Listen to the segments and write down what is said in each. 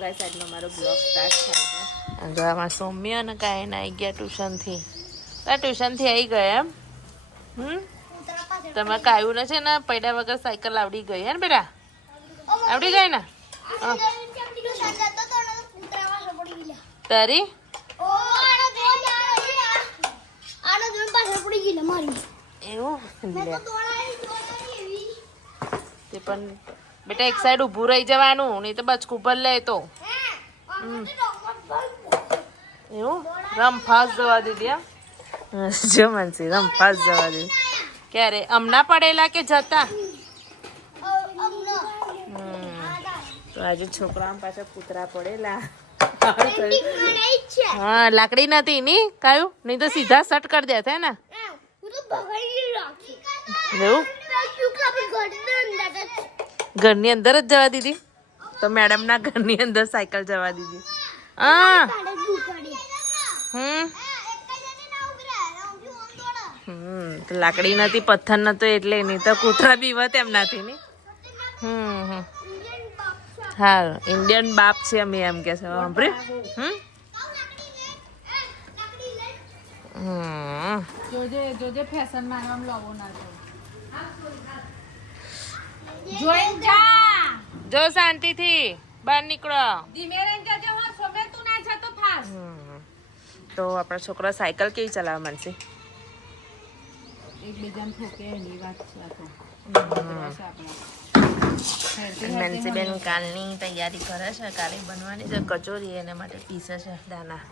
Guys આજનો મારો blog start થાય છે. જો આમાં સૌમ્ય અને કાયન આવી ગયા ટ્યુશનથી. ટ્યુશનથી આવી ગયા એમ? તમારે કાયું છે ને પૈડા વગર સાયકલ આવડી ગઈ હે ને બેટા? આવડી ગઈ ને? તારી એવું તે પણ બેટા એક સાઈડ ઊભું રહી જવાનું, નહીં તો બચકું પર લે તો. એવું રમ ફાસ્ટ જવા દીધી એમ? જો માનસી રમ ફાસ્ટ જવા દીધી. ક્યારે હમણાં પડેલા કે જતા? તો આજે છોકરા પાછા કૂતરા પડેલા. હા લાકડી નથી ની કાયું, નહીં તો સીધા સટ કરી દે હે ને. એવું ઘરની અંદર જ જવા દીધી તો મેડમ ના ઘરની અંદર સાયકલ જવા દીધી. તો લાકડી નથી પથ્થર નતો એટલે નહીં તો કૂતરા બી વત એમ નથી ની. હા ઇન્ડિયન બાપ છે અમે એમ કે છે સાંભળ્યું. જોજે ફેશન મારવામાં લોવો ના જો શાંતિથી બહાર નીકળો. તો આપણા છોકરા સાયકલ કેવી ચલાવવા માંડશે? એકબીજાને ઠોકે એની વાત છે. મેન્સીબેન કાલની તૈયારી કરે છે. કાલે બનવાની છે કચોરી, એના માટે પીસે છે દાના.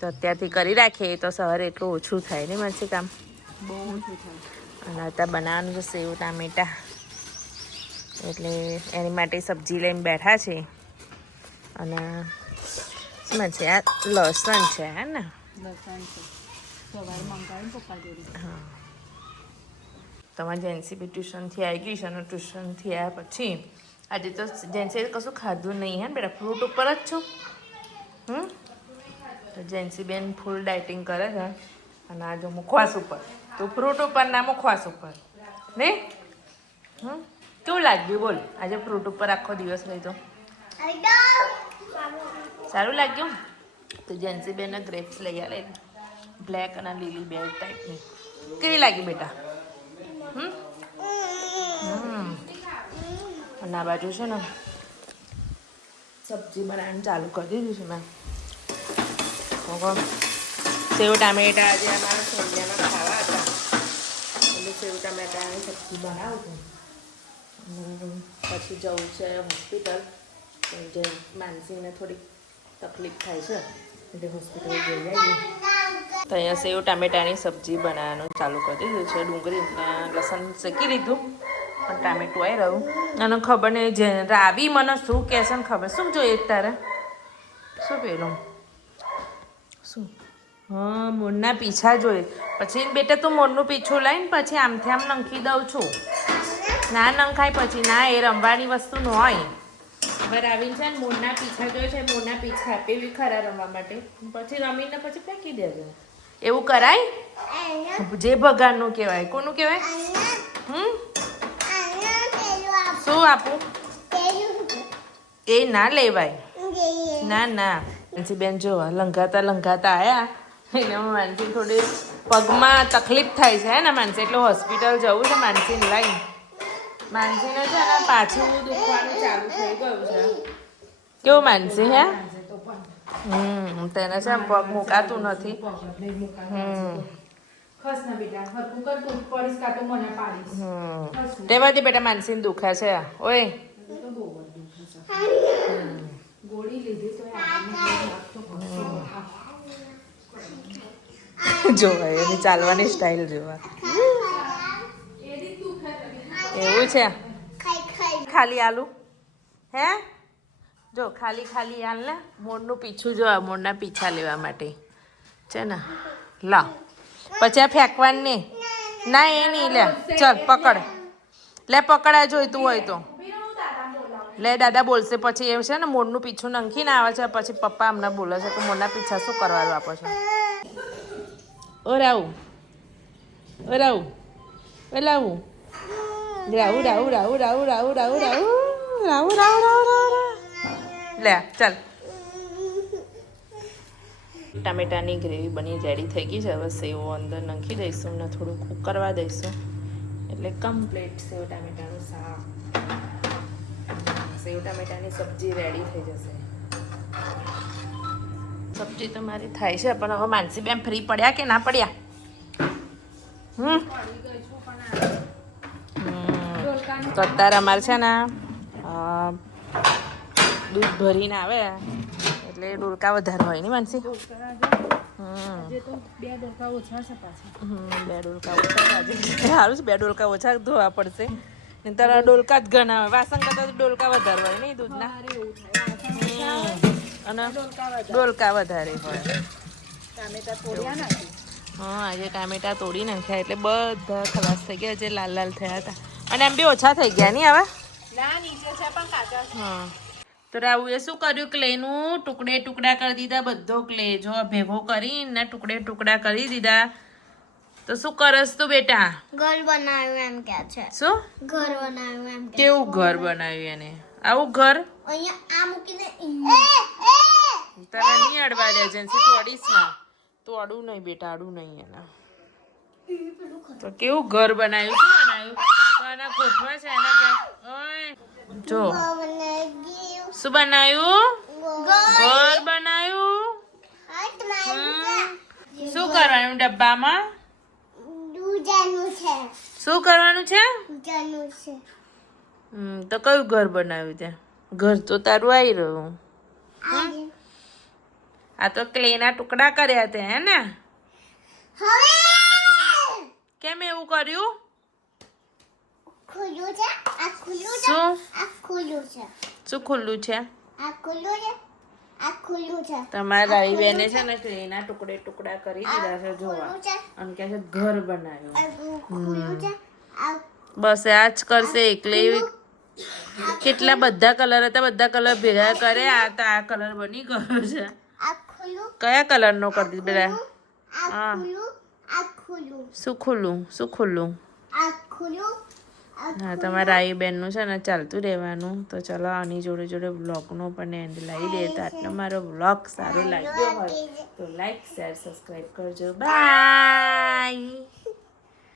તો અત્યારથી કરી રાખીએ તો સવારે એટલું ઓછું થાય ને માનસી કામ બહુ ઓછું થાય. અને અત્યારે બનાવવાનું છે સેવ ટામેટા, એટલે એની માટે સબ્જી લઈને બેઠા છે. અને શું છે આ લસણ છે હે ને? લસણ છે સવારે મંગાવીને પપ્પા જોડે. હા તમારી જેન્સી બી ટ્યુશનથી આવી ગઈ છે અને ટ્યુશનથી આવ્યા પછી આજે તો જેન્સીએ કશું ખાધું નહીં હે ને બેટા? ફ્રૂટ ઉપર જ છું. તો જેન્સી બેન ફૂલ ડાયટિંગ કરે છે અને આજે મુખવાસ ઉપર. તો ફ્રૂટ ઉપર ના મુખવાસ ઉપર નહીં? કેવું લાગ્યું બોલ આજે ફ્રૂટ ઉપર આખો દિવસ રહી તો? સારું લાગ્યું? તો જેન્સી બેને ગ્રેપ્સ લઈ આવે બ્લેક અને લીલી બે ટાઈપની. કેવી લાગી બેટા? અને આ બાજુ છે ને સબ્જી બનાવવાનું ચાલુ કરી દીધું છે મેં. સેવ ટામેટા આજે અમારા સોનિયાના ખાવા હતા એટલે સેવ ટામેટાની સબ્જી બનાવું છું. પછી જવું છે હોસ્પિટલ, જે માનસીને થોડીક તકલીફ થાય છે એટલે હોસ્પિટલ જઈ આવીએ. તો અહીંયા સેવ ટામેટાની સબ્જી બનાવવાનું ચાલુ કરી દીધું છે. ડુંગળી લસણ શેકી લીધું પણ ટામેટું આવી રહ્યું. અને ખબર નહીં જે રાવી મને શું કહે છે ને ખબર શું જોઈએ તારે? શું પેલું શું? હા મોરના પીછા જોઈએ. પછી બેટા તું મોરનું પીછું લઈને પછી આમથી આમ નંખી દઉં છું. ના નંખાય પછી ના, એ રમવાની વસ્તુ ન હોય. બરાબર આવીને છે ને મોરના પીછા જોઈએ છે. મોરના પીછા આપે એવી ખરા રમવા માટે, પછી રમીને પછી ફેંકી દેજો. એવું કરાય? જે ભગવાનનું કહેવાય. કોનું કહેવાય? શું આપું? એ ના લેવાય. ના ના માનસી બેન જો લંઘાતા આવ્યા એને માનસી થોડી પગમાં તકલીફ થાય છે ને માનસી, એટલે હોસ્પિટલ જવું છે માનસીને લઈને. માનસીને છે ને પાછું દુખવાનું ચાલુ થઈ ગયું છે. કેવું માનસી હે? તેને છે પગ મુકાતું નથી. તેમાંથી બેટા માનસીને દુખે છે. ઓય જોવા એની ચાલવાની સ્ટાઇલ જોવા. એવું છે? ખાલી આલુ હે? જો ખાલી આલ ને મોરનું પીછું જો, મોરના પીછા લેવા માટે છે ને. લા પછી આ ફેંકવાનું નહીં. ના એ નહીં લે. ચલ પકડ લે, પકડા જોઈતું હોય તો લે. દાદા બોલશે પછી એમ છે ને મોરનું પીછું નંખીને આવે છે. પછી પપ્પા અમને બોલે છે કે મોરના પીછા શું કરવાનું આપો છો? ઓ રાવું રાવું રાવું રાવું રાવું રાવું રાવું રાવું રાવું રાવું રાવું રાવું રાવું રાવું લે ચાલ. ટામેટાની ગ્રેવી બની રેડી થઈ ગઈ છે. હવે સેવો અંદર નાખી દઈશું ને થોડું કૂક કરવા દઈશું એટલે કમ્પ્લીટ સેવ ટામેટાનું શાક, સેવ ટામેટાની સબ્જી રેડી થઈ જશે. સબ્જી તો મારી થાય છે પણ હવે માનસી બેન ફ્રી પડ્યા કે ના પડ્યા? તો અત્યારે અમારે છે ને દૂધ ભરીને આવે એટલે ડોલકા વધારે હોય ને માનસી? બે ડોલકા ઓછા છે પાછા. 2 ડોલકા ઓછા આજે સારું છે. 2 ડોલકા ઓછા ધોવા પડશે ને તારા ડોલકા જ ઘણા હોય. વાસણ કરતા તો ડોલકા વધારે હોય નહીં દૂધના, અને ડોલકા વધારે હોય. ટામેટા તોડ્યા નાખી. હા આજે ટામેટા તોડી નાખ્યા એટલે બધા ખલાસ થઈ ગયા જે લાલ લાલ થયા હતા. અને એમ બી ઓછા થઈ ગયા નહીં હવે? ના નીચે છે પણ કાચા છે. હા તો રાહુએ શું કર્યું? ક્લેનું ટુકડે ટુકડા કરી દીધા. બધો ક્લે જો ભેગો કરીને ટુકડે ટુકડા કરી દીધા. તો શું કરસ તું બેટા? ઘર બનાવ્યું એમ કે છે. શું ઘર બનાવ્યું એમ કે. કેવું ઘર બનાવ્યું એને? આવું ઘર અહીંયા આ મૂકીને તારા નહીં અડવા દે જેન્સી, તું અડીશ ના. તું અડું નહીં બેટા, અડું નહીં એના. તો કેવું ઘર બનાવ્યું? શું બનાવ્યું? તો એના ગોઠવા છે એના કે ઓય જો શું બનાવ્યું? ઘર બનાવ્યું. શું કરવાનું ડબ્બામાં? શું કરવાનું છે? તો કયું ઘર બનાવ્યું ત્યાં? ઘર તો તારું આવી રહ્યું. આ તો ક્લેના ટુકડા કર્યા તે હે ને? કેમ એવું કર્યું? શું શું ખુલ્લું છે? તમારા રાઈ બેને છે ને ક્લેના ટુકડે ટુકડા કરી દીધા છે જોવા, અને કે છે ઘર બનાવ્યું. બસ આ જ કરશે. એકલે કેટલા બધા કલર હતા, બધા કલર ભેગા કરે. આ તો આ કલર બની ગયો છે. કયા કલર નો કરી દીધું બેટા? હા શું ખુલ્લું? શું ખુલ્લું? હા તમારા રાઈ બેનનું છે ને ચાલતું રહેવાનું. તો ચલો આની જોડે જોડે બ્લોગનો પણ એન્ડ લાવી દે. તો આટલો મારો બ્લોગ સારો લાગ્યો હોય તો લાઈક, શેર, સબસ્ક્રાઈબ કરજો. બાય.